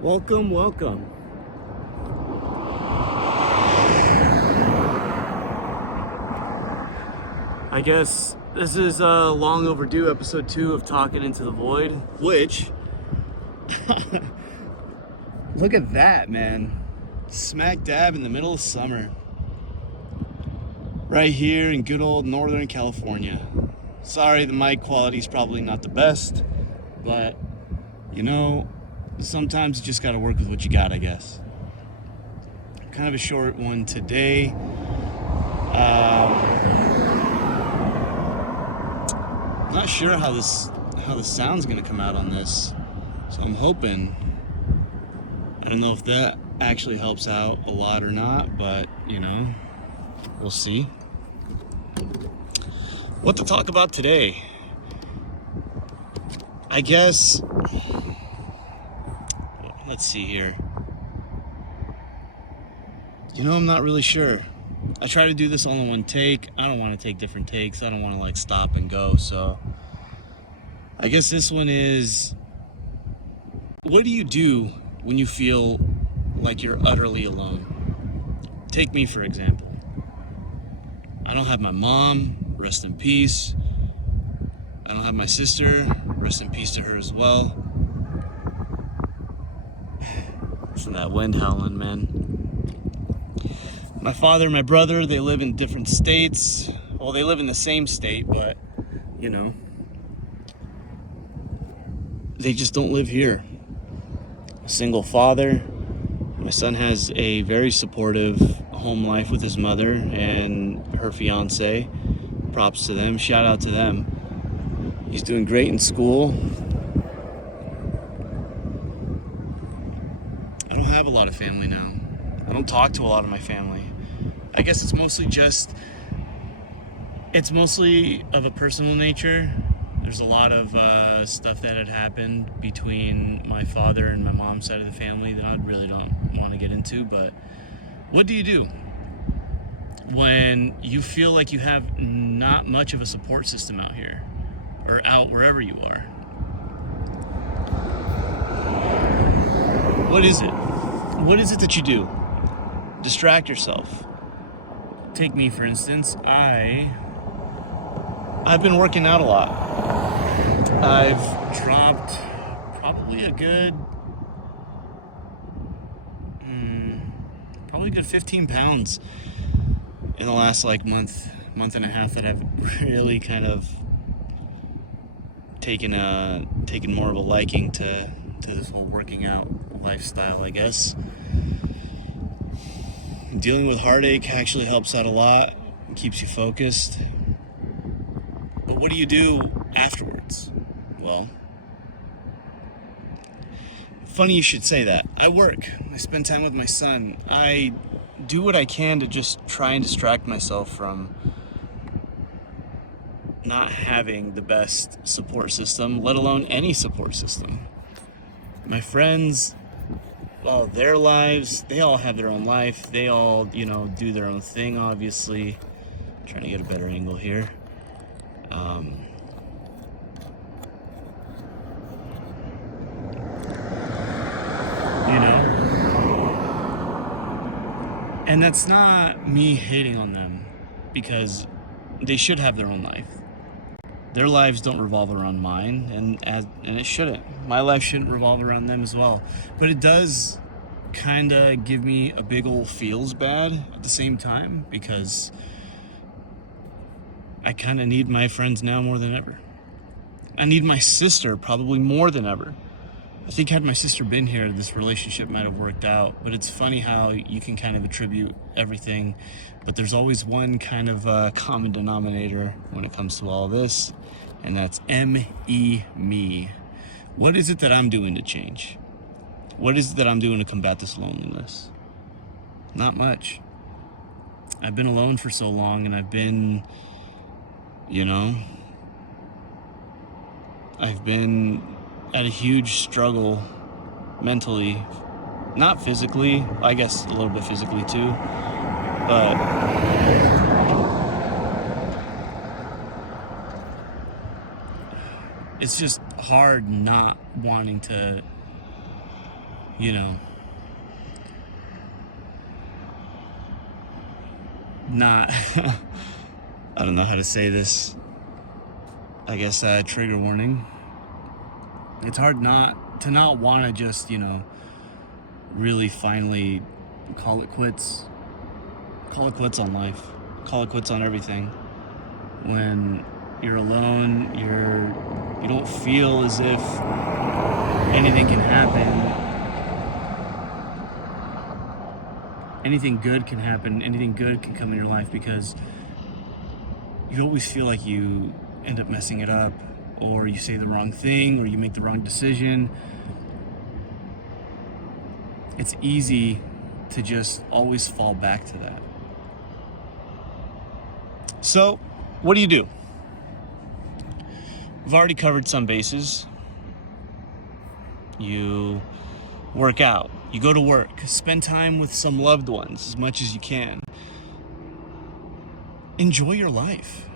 Welcome, welcome. I guess this is a long overdue episode 2 of Talking Into the Void, which, look at that, man. Smack dab in the middle of summer. Right here in good old Northern California. Sorry, the mic quality is probably not the best, but, sometimes you just gotta work with what you got, I guess. Kind of a short one today. Not sure how this sound's gonna come out on this, so I'm hoping. I don't know if that actually helps out a lot or not, but we'll see. What to talk about today? I guess. Let's see here. I'm not really sure. I try to do this all in one take. I don't want to take different takes. I don't want to stop and go. So I guess this one is, what do you do when you feel like you're utterly alone? Take me, for example. I don't have my mom, rest in peace. I don't have my sister, rest in peace to her as well. Listen to that wind howling, man. My father and my brother, they live in different states. Well, they live in the same state, but, they just don't live here. A single father. My son has a very supportive home life with his mother and her fiance. Props to them. Shout out to them. He's doing great in school. I don't have a lot of family now. I don't talk to a lot of my family. I guess it's mostly of a personal nature. There's a lot of stuff that had happened between my father and my mom's side of the family that I really don't want to get into. But what do you do when you feel like you have not much of a support system out here or out wherever you are? What is it? What is it that you do? Distract yourself. Take me, for instance. I've been working out a lot. I've dropped probably a good 15 pounds in the last month and a half, that I've really kind of taken more of a liking to this whole working out lifestyle, I guess. Dealing with heartache actually helps out a lot. It keeps you focused. But what do you do afterwards? Well, funny you should say that. I work. I spend time with my son. I do what I can to just try and distract myself from not having the best support system, let alone any support system. My friends, their lives, they all have their own life. They all, do their own thing, obviously. I'm trying to get a better angle here. And that's not me hating on them, because they should have their own life. Their lives don't revolve around mine, and it shouldn't. My life shouldn't revolve around them as well. But it does kind of give me a big old feels bad at the same time, because I kind of need my friends now more than ever. I need my sister probably more than ever. I think had my sister been here, this relationship might have worked out. But it's funny how you can kind of attribute everything, but there's always one kind of common denominator when it comes to all this, and that's me. What is it that I'm doing to change? What is it that I'm doing to combat this loneliness? Not much. I've been alone for so long, and I've been at a huge struggle mentally, not physically, I guess a little bit physically too, but it's just hard not wanting to you know, not, I don't know how to say this. I guess trigger warning. It's hard not to not want to just, really finally call it quits. Call it quits on life. Call it quits on everything. When you're alone, you don't feel as if anything can happen. Anything good can happen. Anything good can come in your life, because you always feel like you end up messing it up, or you say the wrong thing, or you make the wrong decision. It's easy to just always fall back to that. So, what do? We've already covered some bases. You work out, you go to work, spend time with some loved ones as much as you can. Enjoy your life.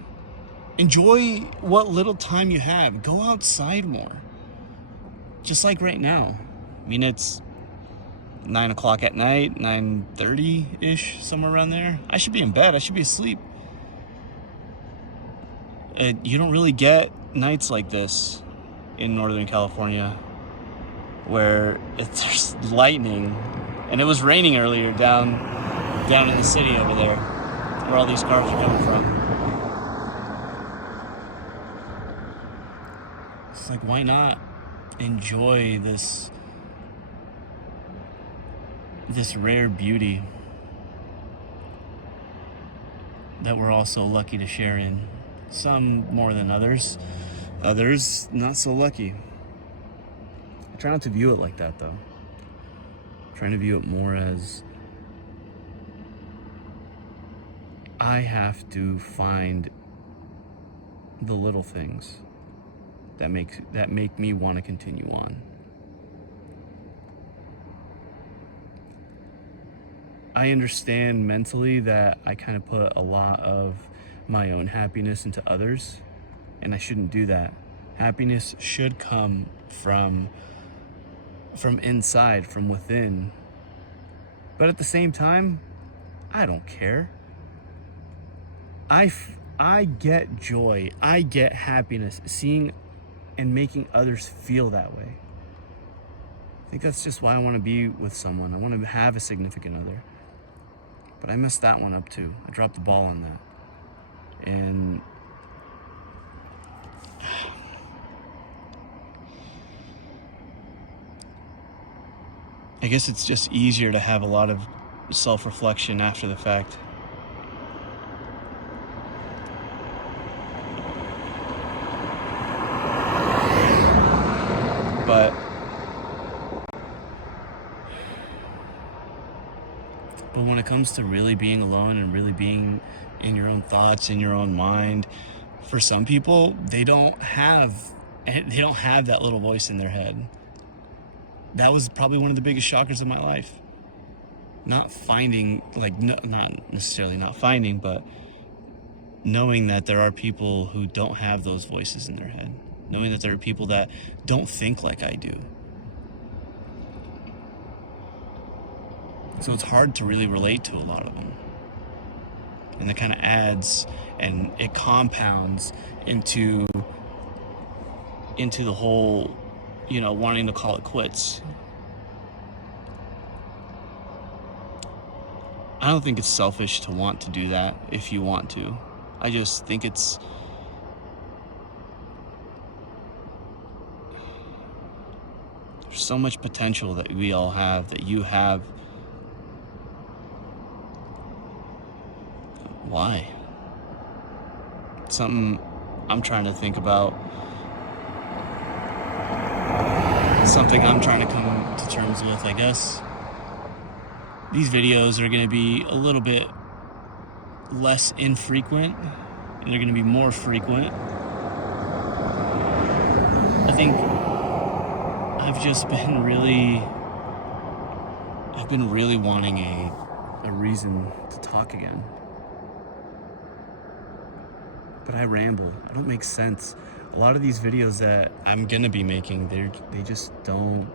Enjoy what little time you have. Go outside more. Just like right now. I mean, it's 9 o'clock at night, 9:30-ish, somewhere around there. I should be in bed. I should be asleep. You don't really get nights like this in Northern California, where there's lightning, and it was raining earlier down in the city over there, where all these cars are coming from. It's like, why not enjoy this rare beauty that we're all so lucky to share in? Some more than others. Others not so lucky. I try not to view it like that, though. I'm trying to view it more as I have to find the little things that make me want to continue on. I understand mentally that I kind of put a lot of my own happiness into others, and I shouldn't do that. Happiness should come from inside, from within. But at the same time, I don't care. I get joy, I get happiness seeing and making others feel that way. I think that's just why I want to be with someone. I want to have a significant other. But I messed that one up too. I dropped the ball on that. And I guess it's just easier to have a lot of self-reflection after the fact. But when it comes to really being alone and really being in your own thoughts, in your own mind, for some people, they don't have that little voice in their head. That was probably one of the biggest shockers of my life. Not finding, not necessarily not finding, but knowing that there are people who don't have those voices in their head. Knowing that there are people that don't think like I do. So it's hard to really relate to a lot of them. And it kind of adds and it compounds into the whole, wanting to call it quits. I don't think it's selfish to want to do that if you want to. I just think there's so much potential that we all have, that you have. Why? Something I'm trying to think about. Something I'm trying to come to terms with, I guess. These videos are going to be a little bit less infrequent, and they're going to be more frequent. I think I've been really wanting a reason to talk again. But I ramble. I don't make sense. A lot of these videos that I'm gonna be making, they just don't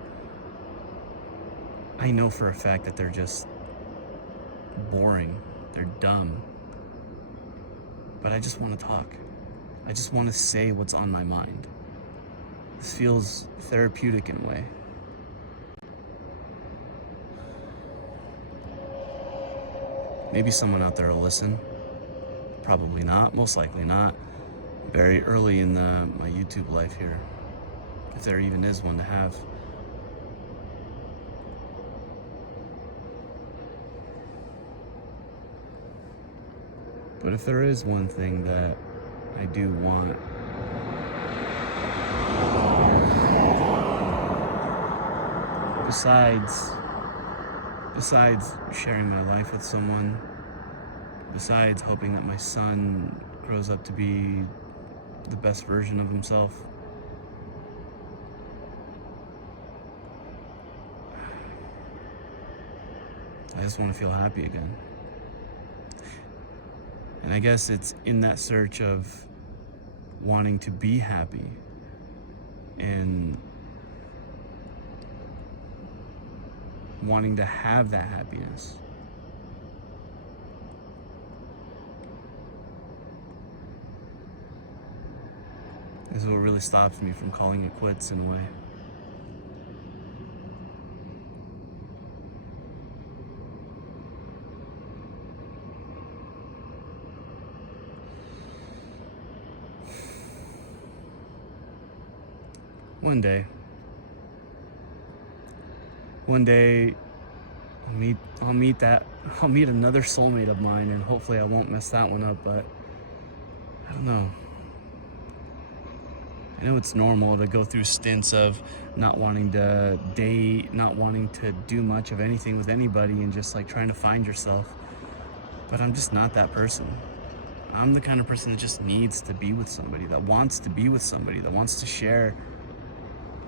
I know for a fact that they're just boring. They're dumb. But I just want to talk. I just want to say what's on my mind. This feels therapeutic in a way. Maybe someone out there will listen. Probably not. Most likely not. Very early in my YouTube life here. If there even is one to have. But if there is one thing that I do want, besides sharing my life with someone, besides hoping that my son grows up to be the best version of himself, I just want to feel happy again. And I guess it's in that search of wanting to be happy and wanting to have that happiness. This is what really stops me from calling it quits in a way. One day, I'll meet another soulmate of mine, and hopefully I won't mess that one up, but I don't know. I know it's normal to go through stints of not wanting to date, not wanting to do much of anything with anybody, and just like trying to find yourself. But I'm just not that person. I'm the kind of person that just needs to be with somebody, that wants to be with somebody, that wants to share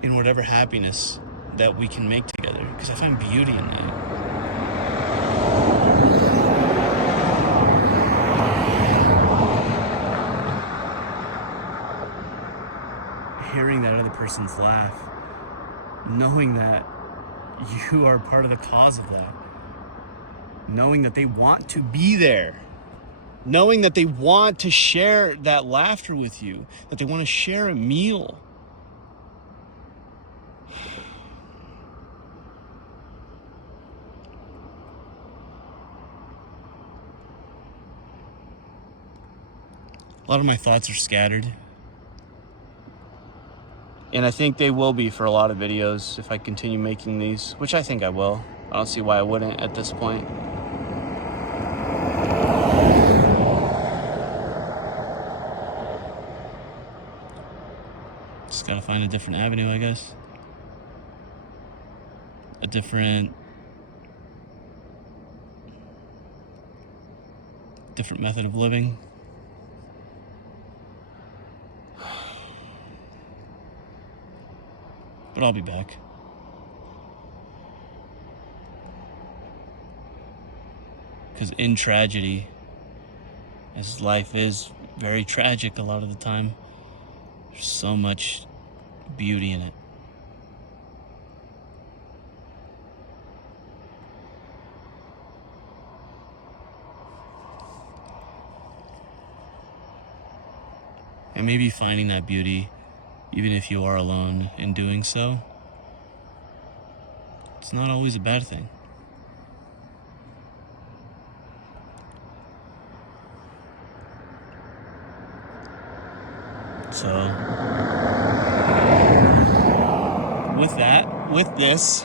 in whatever happiness that we can make together, because I find beauty in that. Hearing that other person's laugh, knowing that you are part of the cause of that, knowing that they want to be there, knowing that they want to share that laughter with you, that they want to share a meal. A lot of my thoughts are scattered. And I think they will be for a lot of videos if I continue making these, which I think I will. I don't see why I wouldn't at this point. Just gotta find a different avenue, I guess. A different method of living. But I'll be back. Because in tragedy, as life is very tragic a lot of the time, there's so much beauty in it. And maybe finding that beauty, even if you are alone in doing so, it's not always a bad thing. So, with this,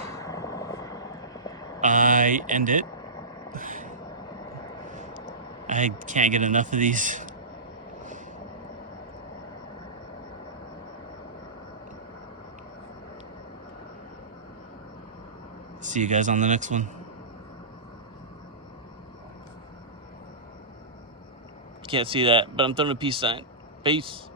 I end it. I can't get enough of these. See you guys on the next one. Can't see that, but I'm throwing a peace sign. Peace.